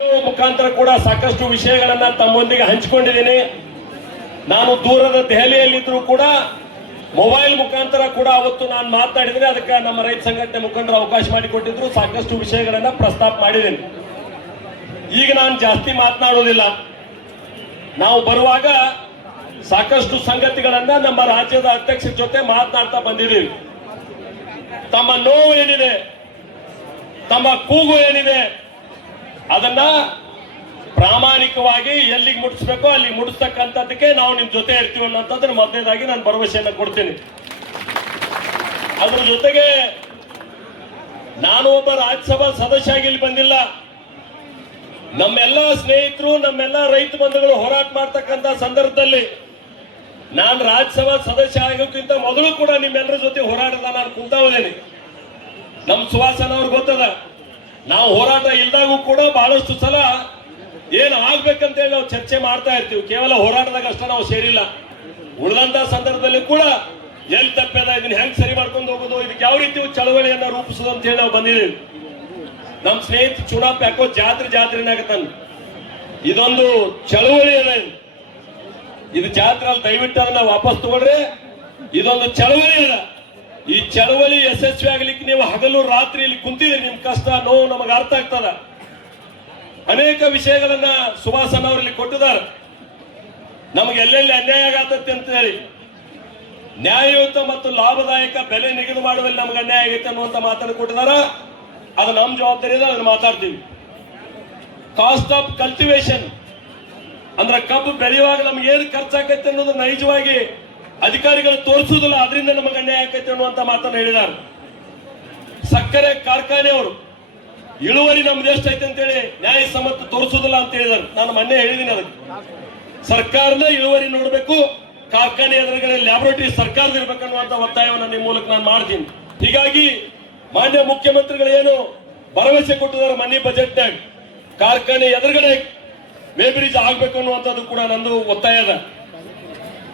ಮುಖಾಂತರ ಕೂಡ ಸಾಕಷ್ಟು ವಿಷಯಗಳನ್ನ ತಮ್ಮೊಂದಿಗೆ ಹಂಚಿಕೊಂಡಿದ್ದೀನಿ. ನಾನು ದೂರದ ದೆಹಲಿಯಲ್ಲಿದ್ದರೂ ಕೂಡ ಮೊಬೈಲ್ ಮುಖಾಂತರ ಕೂಡ ಅವತ್ತು ನಾನು ಮಾತನಾಡಿದ್ರೆ ಅದಕ್ಕೆ ನಮ್ಮ ರೈತ ಸಂಘಟನೆ ಮುಖಂಡರು ಅವಕಾಶ ಮಾಡಿಕೊಟ್ಟಿದ್ರು, ಸಾಕಷ್ಟು ವಿಷಯಗಳನ್ನ ಪ್ರಸ್ತಾಪ ಮಾಡಿದ್ದೀನಿ. ಈಗ ನಾನು ಜಾಸ್ತಿ ಮಾತನಾಡೋದಿಲ್ಲ. ನಾವು ಬರುವಾಗ ಸಾಕಷ್ಟು ಸಂಗತಿಗಳನ್ನ ನಮ್ಮ ರಾಜ್ಯದ ಅಧ್ಯಕ್ಷರ ಜೊತೆ ಮಾತನಾಡ್ತಾ ಬಂದಿದ್ದೀವಿ. ತಮ್ಮ ನೋವು ಏನಿದೆ? ತಮ್ಮ ಕೂಗು ಏನಿದೆ? ಅದನ್ನ ಪ್ರಾಮಾಣಿಕವಾಗಿ ಎಲ್ಲಿಗೆ ಮುಟ್ಟಿಸ್ಬೇಕೋ ಅಲ್ಲಿ ಮುಟ್ಸ್ತಕ್ಕಂಥದ್ದಕ್ಕೆ ನಾವು ನಿಮ್ ಜೊತೆ ಇರ್ತೀವಿ ಅನ್ನೋಂಥದ್ರ ಮೊದಲನೇದಾಗಿ ನಾನು ಭರವಸೆಯನ್ನು ಕೊಡ್ತೀನಿ. ಅದ್ರ ಜೊತೆಗೆ ನಾನು ಒಬ್ಬ ರಾಜ್ಯಸಭಾ ಸದಸ್ಯ ಆಗಿ ಇಲ್ಲಿ ಬಂದಿಲ್ಲ. ನಮ್ಮೆಲ್ಲ ಸ್ನೇಹಿತರು, ನಮ್ಮೆಲ್ಲ ರೈತ ಬಂಧುಗಳು ಹೋರಾಟ ಮಾಡ್ತಕ್ಕಂಥ ಸಂದರ್ಭದಲ್ಲಿ ನಾನು ರಾಜ್ಯಸಭಾ ಸದಸ್ಯ ಆಗೋಕ್ಕಿಂತ ಮೊದಲು ಕೂಡ ನಿಮ್ಮೆಲ್ಲರ ಜೊತೆ ಹೋರಾಡದ ನಾನು ಕುಂತ ಹೋದೇನೆ. ನಮ್ ಸುವಾಸನ ಅವ್ರಿಗೆ ಗೊತ್ತದ? ನಾವು ಹೋರಾಟ ಇಲ್ದಾಗೂ ಕೂಡ ಬಹಳಷ್ಟು ಸಲ ಏನು ಆಗ್ಬೇಕಂತ ಹೇಳಿ ನಾವು ಚರ್ಚೆ ಮಾಡ್ತಾ ಇರ್ತೀವಿ. ಕೇವಲ ಹೋರಾಟದಾಗ ಅಷ್ಟೇ ನಾವು ಸೇರಿಲ್ಲ. ಉಳಿದಂತ ಸಂದರ್ಭದಲ್ಲಿ ಕೂಡ ಎಲ್ಲಿ ತಪ್ಪದ ಇದನ್ನ ಹೆಂಗ್ ಸರಿ ಮಾಡ್ಕೊಂಡು ಹೋಗೋದು, ಇದಕ್ಕೆ ಯಾವ ರೀತಿ ಚಳವಳಿಯನ್ನ ರೂಪಿಸೋದು ಅಂತ ಹೇಳಿ ನಾವು ಬಂದಿದ್ದೀವಿ. ನಮ್ ಸ್ನೇಹಿತ ಚುನಾಪ್ ಯಾಕೋ ಜಾತ್ರೆ ಜಾತ್ರೆನೇ ಇದೊಂದು ಚಳವಳಿ ಅದ ಇದು. ಇದು ಜಾತ್ರೆ ಅಲ್ಲಿ ದಯವಿಟ್ಟು ಅದನ್ನ ವಾಪಸ್ ತಗೊಳ್ರಿ. ಇದೊಂದು ಚಳವಳಿ ಅದ. ಈ ಚಳವಳಿ ಯಶಸ್ವಿ ಆಗ್ಲಿಕ್ಕೆ ನೀವು ಹಗಲು ರಾತ್ರಿ ಇಲ್ಲಿ ಕುಂತಿದ್ರಿ ನಿಮ್ ಕಷ್ಟ, ನೋವು ನಮಗೆ ಅರ್ಥ ಆಗ್ತದ? ಅನೇಕ ವಿಷಯಗಳನ್ನ ಸುಭಾಸನ್ ಅವರು ಇಲ್ಲಿ ಕೊಟ್ಟಿದ್ದಾರೆ. ನಮಗೆ ಎಲ್ಲೆಲ್ಲಿ ಅನ್ಯಾಯ ಆಗತ್ತೆ ಅಂತ ಹೇಳಿ. ನ್ಯಾಯಯುತ ಮತ್ತು ಲಾಭದಾಯಕ ಬೆಲೆ ನಿಗದಿ ಮಾಡುವಲ್ಲಿ ನಮ್ಗೆ ಅನ್ಯಾಯ ಆಗೈತೆ ಅನ್ನುವಂತ ಮಾತನ್ನು ಕೊಟ್ಟಿದಾರ ಅದು ನಮ್ಮ ಜವಾಬ್ದಾರಿ ಇದೆ, ಅದನ್ನ ಮಾತಾಡ್ತೀವಿ. ಕಾಸ್ಟ್ ಆಫ್ ಕಲ್ಟಿವೇಶನ್ ಅಂದ್ರೆ ಕಬ್ಬು ಬೆಳೆಯುವಾಗ ನಮ್ಗೆ ಏನು ಖರ್ಚಾಗತ್ತೆ ಅನ್ನೋದು ನೈಜವಾಗಿ ಅಧಿಕಾರಿಗಳು ತೋರಿಸುವುದಿಲ್ಲ ಅದರಿಂದ ನಮಗೆ ಅನ್ಯಾಯ ಆಕೈತೆ ಅನ್ನುವಂತ ಮಾತನ್ನು ಹೇಳಿದ್ದಾರೆ. ಸಕ್ಕರೆ ಕಾರ್ಖಾನೆಯವರು, ಇಳುವರಿ ನಮ್ದು ಎಷ್ಟೈತೆ ಅಂತೇಳಿ ನ್ಯಾಯ ಸಮ್ಮತ ತೋರಿಸುವುದಿಲ್ಲ ಅಂತ ಹೇಳಿದ್ದಾರೆ. ನಾನು ಮೊನ್ನೆ ಹೇಳಿದ್ದೀನಿ ಅದಕ್ಕೆ. ಸರ್ಕಾರದ ಇಳುವರಿ ನೋಡಬೇಕು, ಕಾರ್ಖಾನೆ ಎದುರುಗಡೆ ಲ್ಯಾಬೊರೇಟರಿ ಸರ್ಕಾರದ ಅನ್ನುವಂತ ಒತ್ತಾಯವನ್ನು ನಿಮ್ಮ ಮೂಲಕ ನಾನು ಮಾಡ್ತೀನಿ. ಹೀಗಾಗಿ ಮಾನ್ಯ ಮುಖ್ಯಮಂತ್ರಿಗಳು ಏನು ಭರವಸೆ ಕೊಟ್ಟಿದ್ದಾರೆ ಮನಿ ಬಜೆಟ್ನಾಗ ಕಾರ್ಖಾನೆ ಎದುರುಗಡೆ ವೇಬ್ರಿಜ್ ಆಗ್ಬೇಕು ಅನ್ನುವಂಥದ್ದು ಕೂಡ ನಂದು ಒತ್ತಾಯ ಅದ.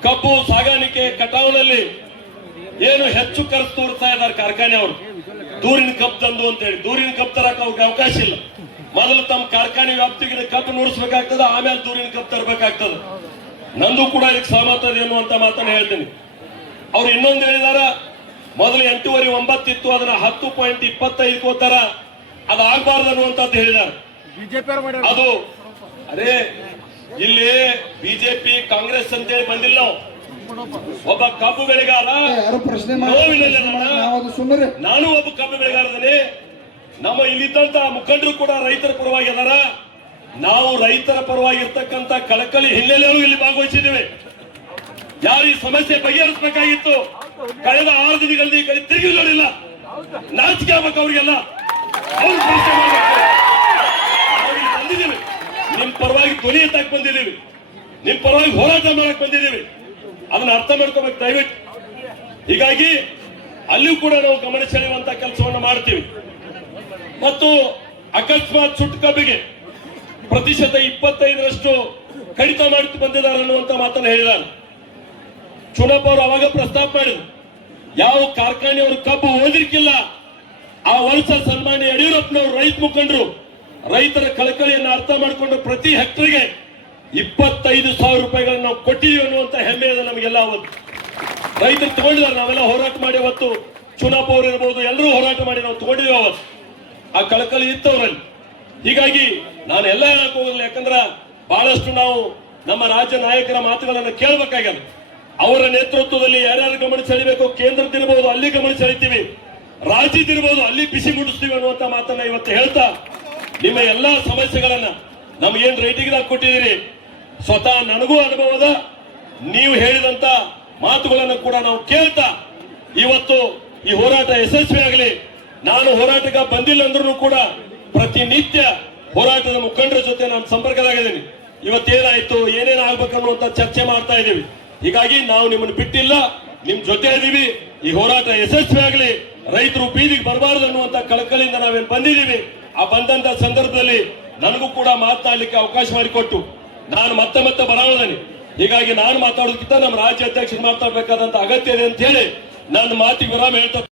ಕಬ್ಬು ಸಾಗಾಣಿಕೆ ಕಟಾವಿನಲ್ಲಿ ಏನು ಹೆಚ್ಚು ಖರ್ಚು ತೋರ್ತಾ ಇದ್ದಾರೆ ಕಾರ್ಖಾನೆ ಅವರು. ದೂರಿನ ಕಬ್ಬು ತಂದು ಅಂತ ಹೇಳಿ. ದೂರಿನ ಕಬ್ ತರಕ ಅವ್ರಿಗೆ ಅವಕಾಶ ಇಲ್ಲ. ಮೊದಲು ತಮ್ಮ ಕಾರ್ಖಾನೆ ವ್ಯಾಪ್ತಿಗೆ ಕಬ್ಬು ನೋಡಿಸ್ಬೇಕಾಗ್ತದ ಆಮೇಲೆ ದೂರಿನ ಕಬ್ ತರಬೇಕಾಗ್ತದ. ನಂದು ಕೂಡ ಇದಕ್ಕೆ ಸಹಮತ ಇದೆ ಅಂತ ಮಾತನ್ನ ಹೇಳ್ತೀನಿ. ಅವ್ರು ಇನ್ನೊಂದು ಹೇಳಿದಾರ ಮೊದಲು ಎಂಟೂವರೆ ಒಂಬತ್ತಿತ್ತು ಅದನ್ನ ಹತ್ತು ಪಾಯಿಂಟ್ ಇಪ್ಪತ್ತೈದು ಕೋತಾರ ಅದಾಗಬಾರ್ದು ಅನ್ನುವಂಥದ್ದು ಹೇಳಿದಾರೆ. ಅದು ಅದೇ ಇಲ್ಲಿ ಬಿಜೆಪಿ ಕಾಂಗ್ರೆಸ್ ಅಂತೇಳಿ ಬಂದಿಲ್ಲ ಒಬ್ಬ ಕಬ್ಬು ಬೆಳೆಗಾರ ನಾನು ಒಬ್ಬ ಕಬ್ಬು ಬೆಳೆಗಾರದಲ್ಲಿ. ನಮ್ಮ ಇಲ್ಲಿದ್ದಂತ ಮುಖಂಡರು ಕೂಡ ರೈತರ ಪರವಾಗಿ ಅದಾರ. ನಾವು ರೈತರ ಪರವಾಗಿ ಇರ್ತಕ್ಕಂತ ಕಳಕಳಿ ಹಿನ್ನೆಲೆಯಲ್ಲೂ ಇಲ್ಲಿ ಭಾಗವಹಿಸಿದ್ದೇವೆ. ಯಾರು ಈ ಸಮಸ್ಯೆ ಬಗೆಹರಿಸಬೇಕಾಗಿತ್ತು? ಕಳೆದ ಆರು ದಿನಗಳಲ್ಲಿ ಈ ಕಡೆ ತಿರುಗಿ ನೋಡಿಲ್ಲ. ನಾಚಿಕೆ ಆಗ್ಬೇಕು ಅವ್ರಿಗೆಲ್ಲ. ಅವ್ರು ಪ್ರಶ್ನೆ ಮಾಡ್ಬೇಕು. ನಾವು ಇಲ್ಲಿ ಬಂದಿದ್ದೀವಿ ನಿಮ್ ಪರವಾಗಿ ಧ್ವನಿ ಎತ್ತಕ್ ಬಂದಿದ್ದೀವಿ. ನಿಮ್ಮ ಪರವಾಗಿ ಹೋರಾಟ ಮಾಡಕ್ ಬಂದಿದ್ದೀವಿ. ಅದನ್ನ ಅರ್ಥ ಮಾಡ್ಕೋಬೇಕು, ದಯವಿಟ್ಟು. ಹೀಗಾಗಿ ಅಲ್ಲಿಯೂ ಕೂಡ ನಾವು ಗಮನ ಸೆಳೆಯುವಂತ ಕೆಲಸವನ್ನು ಮಾಡ್ತೀವಿ. ಮತ್ತು ಅಕಸ್ಮಾತ್ ಸುಟ್ಟು ಕಬ್ಬಿಗೆ ಪ್ರತಿಶತ ಇಪ್ಪತ್ತೈದರಷ್ಟು ಕಡಿತ ಮಾಡಿ ಬಂದಿದ್ದಾರೆ ಅನ್ನುವಂತ ಮಾತನ್ನು ಹೇಳಿದ್ದಾರೆ ಚುನಪ್ಪ ಅವರು ಅವಾಗ ಪ್ರಸ್ತಾಪ ಮಾಡಿದ್ರು, ಯಾವ ಕಾರ್ಖಾನೆಯವರು ಕಬ್ಬು ಓದಿರ್ಕಿಲ್ಲ, ಆ ವರ್ಷ ಸನ್ಮಾನ್ಯ ಯಡಿಯೂರಪ್ಪನವರು ರೈತ ಮುಖಂಡರು, ರೈತರ ಕಳಕಳಿಯನ್ನು ಅರ್ಥ ಮಾಡಿಕೊಂಡು ಪ್ರತಿ ಹೆಕ್ಟರ್ಗೆ ಇಪ್ಪತ್ತೈದು ಸಾವಿರ ರೂಪಾಯಿಗಳನ್ನ ನಾವು ಕೊಟ್ಟಿದ್ದೀವಿ ಅನ್ನುವಂತ ಹೆಮ್ಮೆ ಇದೆ ನಮಗೆಲ್ಲ ಅವತ್ತು ರೈತರು ತಗೊಂಡಿದ್ದಾರೆ, ನಾವೆಲ್ಲ ಹೋರಾಟ ಮಾಡಿ ಅವತ್ತು ಚುನಾಪ್ ಇರ್ಬೋದು, ಎಲ್ಲರೂ ಹೋರಾಟ ಮಾಡಿ ನಾವು ತಗೊಂಡಿದ್ದೀವಿ ಅವತ್ತು. ಆ ಕಳಕಳಿ ಇತ್ತು ಅವರಲ್ಲಿ ಹೀಗಾಗಿ ನಾನು ಎಲ್ಲ ಹೇಳಕ್ ಹೋಗಲ್ಲ ಯಾಕಂದ್ರ ಬಹಳಷ್ಟು ನಾವು ನಮ್ಮ ರಾಜ್ಯ ನಾಯಕರ ಮಾತುಗಳನ್ನು ಕೇಳಬೇಕಾಗ್ಯದ. ಅವರ ನೇತೃತ್ವದಲ್ಲಿ ಯಾರ್ಯಾರು ಗಮನ ಸೆಳಿಬೇಕು ಕೇಂದ್ರದಿರ್ಬೋದು ಅಲ್ಲಿ ಗಮನ ಸೆಳಿತೀವಿ. ರಾಜ್ಯದಿರ್ಬೋದು ಅಲ್ಲಿ ಬಿಸಿ ಮುಟ್ಟಿಸ್ತೀವಿ ಅನ್ನುವಂತ ಮಾತನ್ನ ಇವತ್ತು ಹೇಳ್ತಾ, ನಿಮ್ಮ ಎಲ್ಲಾ ಸಮಸ್ಯೆಗಳನ್ನ ನಮ್ಗೇನ್ ರೈತಿಗೆ ಕೊಟ್ಟಿದ್ದೀರಿ? ಸ್ವತಃ ನನಗೂ ಅನುಭವದ ನೀವು ಹೇಳಿದಂತ ಮಾತುಗಳನ್ನು ಕೂಡ ನಾವು ಕೇಳ್ತಾ ಇವತ್ತು ಈ ಹೋರಾಟ ಯಶಸ್ವಿ ಆಗಲಿ. ನಾನು ಹೋರಾಟಕ್ಕೆ ಬಂದಿಲ್ಲ ಅಂದ್ರೂ ಕೂಡ ಪ್ರತಿನಿತ್ಯ ಹೋರಾಟದ ಮುಖಂಡರ ಜೊತೆ ನಾನು ಸಂಪರ್ಕದಾಗಿದ್ದೀನಿ. ಇವತ್ತೇನಾಯ್ತು, ಏನೇನು ಆಗ್ಬೇಕನ್ನುವಂತ ಚರ್ಚೆ ಮಾಡ್ತಾ ಇದ್ದೀವಿ. ಹೀಗಾಗಿ ನಾವು ನಿಮ್ಮನ್ನು ಬಿಟ್ಟಿಲ್ಲ, ನಿಮ್ ಜೊತೆ ಇದ್ದೀವಿ. ಈ ಹೋರಾಟ ಯಶಸ್ವಿ ಆಗಲಿ. ರೈತರು ಬೀದಿಗೆ ಬರಬಾರದು ಅನ್ನುವಂತ ಕಳಕಳಿಯಿಂದ ನಾವೇನು ಬಂದಿದ್ದೀವಿ. ಆ ಬಂದಂತ ಸಂದರ್ಭದಲ್ಲಿ ನನಗೂ ಕೂಡ ಮಾತನಾಡಲಿಕ್ಕೆ ಅವಕಾಶ ಮಾಡಿಕೊಟ್ಟು ನಾನು ಮತ್ತೆ ಮತ್ತೆ ಬರಾವಣೆ ಹೀಗಾಗಿ ನಾನು ಮಾತಾಡೋದಕ್ಕಿಂತ ನಮ್ಮ ರಾಜ್ಯ ಅಧ್ಯಕ್ಷರು ಮಾತಾಡಬೇಕಾದಂತ ಅಗತ್ಯ ಇದೆ ಅಂತ ಹೇಳಿ ನನ್ನ ಮಾತಿಗೆ ವಿರಾಮ ಹೇಳ್ತಾ